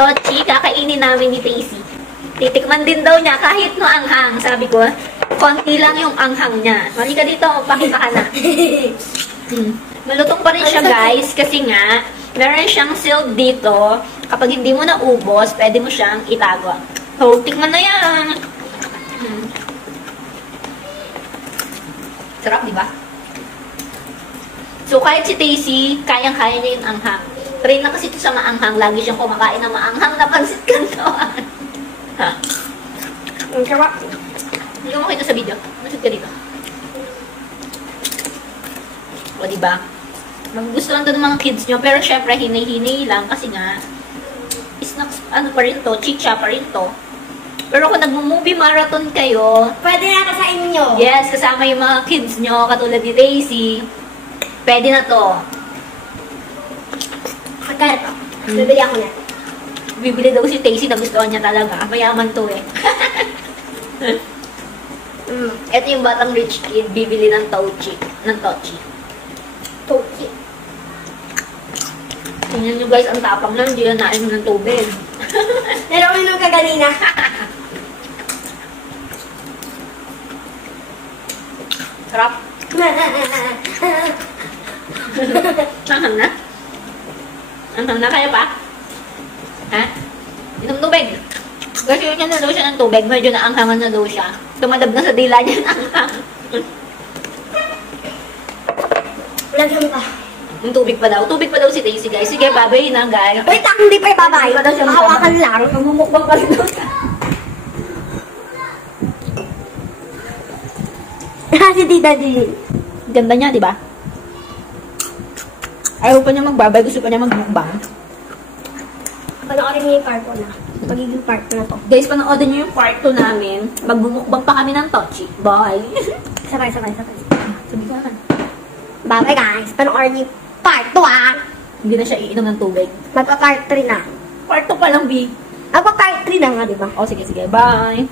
Tochi, kakainin namin ni Daisy. Titikman din daw niya kahit no anghang. Sabi ko, konti lang yung anghang niya. Mali ka dito, pakita ka na. Malutong pa rin siya, guys, kasi nga, meron siyang sealed dito. Kapag hindi mo naubos, pwede mo siyang itago. So, tikman na yan. Sarap, di ba? So, kahit si Daisy, kayang-kaya niya yung anghang. Train na kasi ito sa maanghang. Lagi siyang kumakain ng maanghang na pansit canton. Ang sarap. Hindi ko makita sa video. Masit ka dito. O, diba? Magugustuhan to ng mga kids nyo. Pero syempre, hinay-hinay lang. Kasi nga, snacks, ano pa rin to, chicha pa rin to. Pero kung nag-movie marathon kayo, Pwede na sa inyo. yes, kasama yung mga kids nyo, katulad ni Daisy, pwede na to. Magkano to? Bibili ako na. Bibili daw si Daisy, nagustuhan niya talaga. Mayaman to eh. Ito yung batang rich kid, bibili ng Tochi. Tochi. Tingnan nyo guys, ang tapang lang, hindi na nain ng tubig. Pero uminom ka kanina. Sarap. Anghang na? Anghang na, kaya pa? Ha? Inom tubig. Kasi yun na daw siya ng tubig, medyo naanghangan na daw siya. Tumadab na sa dila niya ng anghang. Lagyan pa. Yung tubig pa daw. Tubig pa daw si Daisy, guys. Sige, babay na, guys. Wait, hindi pa ibabay. Hawakan lang. Mamumukbang pa rin daw siya. Si Tita G. Ganda niya, di ba? Ayaw pa niya magbabay. Gusto pa niya magmukbang. Panoorin niyo yung part 2 na. Magiging part 2 na to. Guys, panoorin niyo yung part 2 namin. Magbumukbang pa kami ng Tochi. Bye! Sabay. Sabi ka naman. Bye guys. Panoorin niyo yung part 2 ah. Hindi na siya iinom ng tubig. Magpa-part 3 na. Part 2 pa lang, B. Magpa-part 3 na nga, di ba? O, sige. Bye!